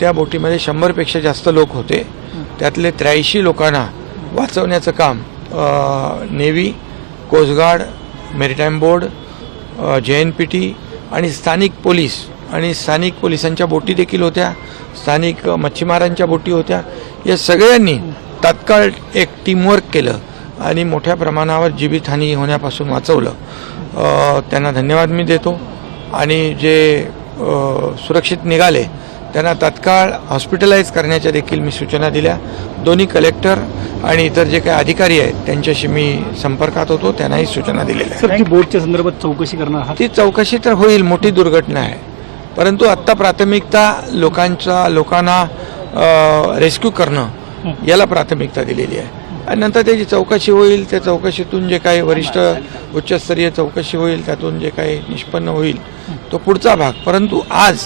त्या बोटीमध्ये 100पेक्षा जास्त लोक होते. त्यातले 83 लोकांना वाचवण्याचं काम navy, coast guard, maritime board, JNPT आणि स्थानिक पोलीस आणि स्थानिक पोलिसांच्या बोटी देखील होत्या, स्थानिक मच्छीमारांच्या बोटी होत्या. या सगळ्यांनी तात्काळ एक टीमवर्क केलं आणि मोठ्या प्रमाणावर जीवितहानी होण्यापासून वाचवलं. त्यांना धन्यवाद मी देतो. आणि जे सुरक्षित निघाले त्यांना तात्काळ हॉस्पिटलाइज करण्याच्या देखील मी सूचना दिल्या. दोन्ही कलेक्टर आणि इतर जे काही अधिकारी आहेत त्यांच्याशी मी संपर्कात होतो, त्यांनाही सूचना दिलेल्या आहेत. सर, बोटच्या संदर्भात चौकशी करणार आहात? ती चौकशी तर होईल, मोठी दुर्घटना आहे, परंतु आत्ता प्राथमिकता लोकांना रेस्क्यू करणं याला प्राथमिकता दिलेली आहे. आणि नंतर त्याची चौकशी होईल. त्या चौकशीतून जे काही वरिष्ठ उच्चस्तरीय चौकशी होईल, त्यातून जे काही निष्पन्न होईल तो पुढचा भाग. परंतु आज